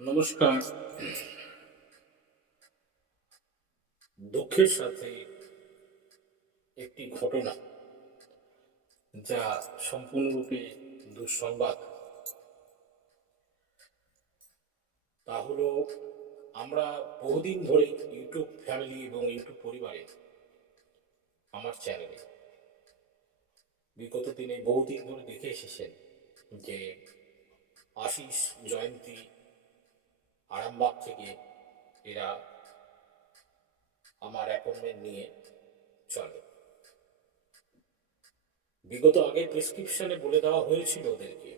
নমস্কার। দুঃখের সাথে একটি ঘটনা যা সম্পূর্ণরূপে দুঃসংবাদ। তা হলো, আমরা বহুদিন ধরে ইউটিউব ফ্যামিলি এবং ইউটিউব পরিবারে আমার চ্যানেলে বিগত দিনে বহুদিন ধরে দেখে এসেছেন যে আশিস জয়ন্তী আরামবাগ থেকে এরা আমার অ্যাপয়েন্টমেন্ট নিয়ে চলে। বিগত আগে প্রেসক্রিপশনে বলে দেওয়া হয়েছিল ওদেরকে,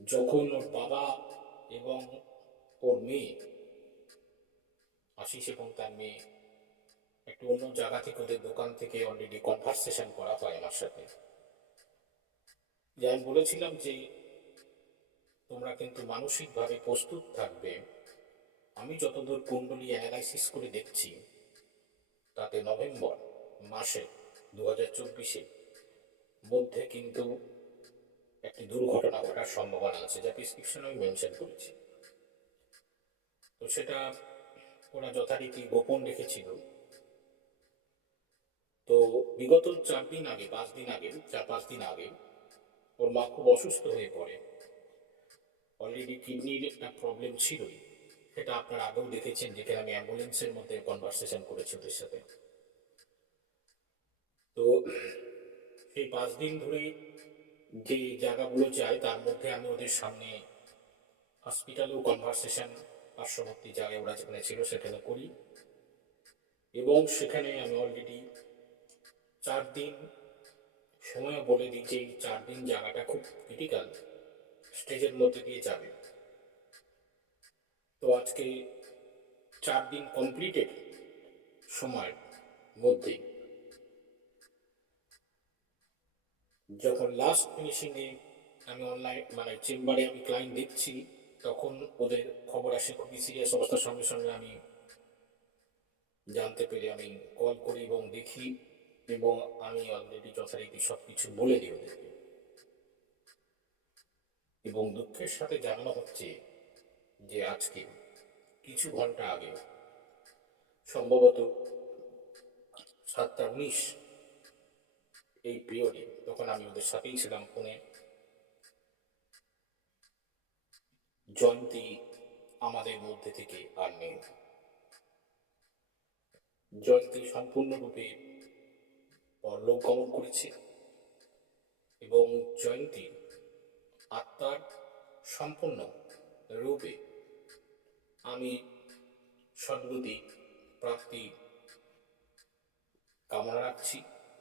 যখন ওর বাবা এবং ওর মেয়ে, আশিস এবং তার মেয়ে একটু অন্য জায়গা থেকে ওদের দোকান থেকে অলরেডি কনভারসেশন করা হয় আমার সাথে। যে আমি বলেছিলাম যে তোমরা কিন্তু মানসিকভাবে প্রস্তুত থাকবে। আমি যতদূর কুণ্ডলী অ্যানালাইসিস করে দেখছি, তাতে নভেম্বর মাসে দু হাজার চব্বিশে মধ্যে কিন্তু একটি দুর্ঘটনা ঘটার সম্ভাবনা আছে, যা প্রেসক্রিপশনে আমি মেনশন করেছি। তো সেটা ওরা যথারীতি গোপন রেখেছিল। তো বিগত চার দিন আগে, পাঁচ দিন আগে, চার পাঁচ দিন আগে ওর মা খুব অসুস্থ হয়ে পড়ে। অলরেডি কিডনির একটা প্রবলেম ছিলই। সেটা আপনারা আগেও দেখেছেন যেটা আমি অ্যাম্বুলেন্সের মধ্যে কনভারসেশন করেছি ওদের সাথে। তো সেই পাঁচ দিন ধরে যে জায়গাগুলো যায়, তার মধ্যে আমি ওদের সামনে হসপিটালেও কনভারসেশন পার্শ্ববর্তী জায়গায় ওরা যেখানে ছিল সেখানে করি। এবং সেখানে আমি অলরেডি চার দিন, সময় বলে দিই যে চার দিন জায়গাটা খুব ক্রিটিক্যাল স্টেজের মধ্যে দিয়ে যাবে। তো আজকে চার দিন কমপ্লিটেড সময়ের মধ্যে যখন লাস্ট ফিনিশিংয়ে আমি অনলাইন মানে চেম্বারে আমি ক্লায়েন্ট দেখছি, তখন ওদের খবর আসে, খুবই সিরিয়াস অবস্থার সঙ্গে সঙ্গে আমি জানতে পেরে আমি কল করি এবং দেখি এবং আমি অলরেডি যথারীতি সব কিছু বলে দিই ওদেরকে। এবং দুঃখের সাথে জানানো হচ্ছে যে আজকে কিছু ঘণ্টা আগে সম্ভবত সাতটা উনিশ এই পিরিয়ডে তখন আমি ওদের সাথেই ছিলাম ফোনে। জয়ন্তী আমাদের মধ্যে থেকে আর নেই। জয়ন্তী সম্পূর্ণরূপে পরলোক গমন করেছে এবং জয়ন্তী আত্মার সম্পূর্ণ রূপে। আমি সদ্গতি প্রাপ্তি কামনা রাখছি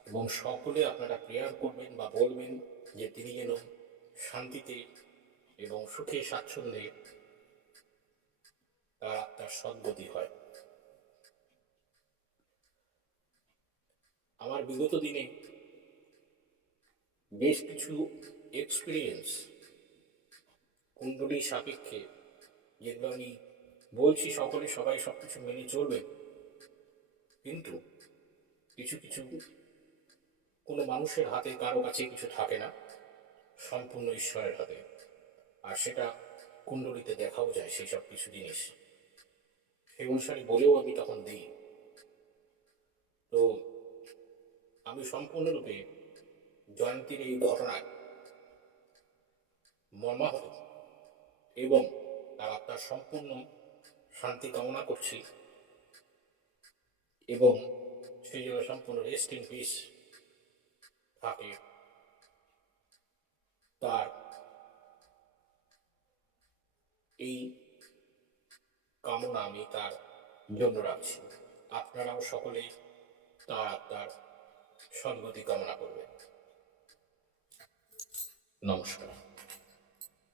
এবং সকলে আপনারা প্রেয়ার করবেন বা বলবেন যে তিনি যেন শান্তিতে এবং সুখে স্বাচ্ছন্দ্যে তার আত্মার সদ্গতি হয়। আমার বিগত দিনে বেশ কিছু এক্সপিরিয়েন্স কুণ্ডলী সাপেক্ষে, যেগুলো আমি বলছি সকলে সবাই সব কিছু মেনে চলবে। কিন্তু কিছু কিছু, কোনো মানুষের হাতে কারও কাছে কিছু থাকে না, সম্পূর্ণ ঈশ্বরের হাতে। আর সেটা কুণ্ডলিতে দেখাও যায় সেই সব কিছু জিনিস। সেই অনুসারে বলেও আমি তখন দিই। তো আমি সম্পূর্ণরূপে জয়ন্তীর এই ঘটনায় মর্মাহত। এবং তার আত্মার সম্পূর্ণ শান্তি কামনা করছি। এবং সেই জন্য সম্পূর্ণ রেস্ট ইন পিস থাকে। তার এই কামনা আমি তার জন্য রাখছি। আপনারাও সকলে তার আত্মার সদ্গতি কামনা করবেন। নমস্কার।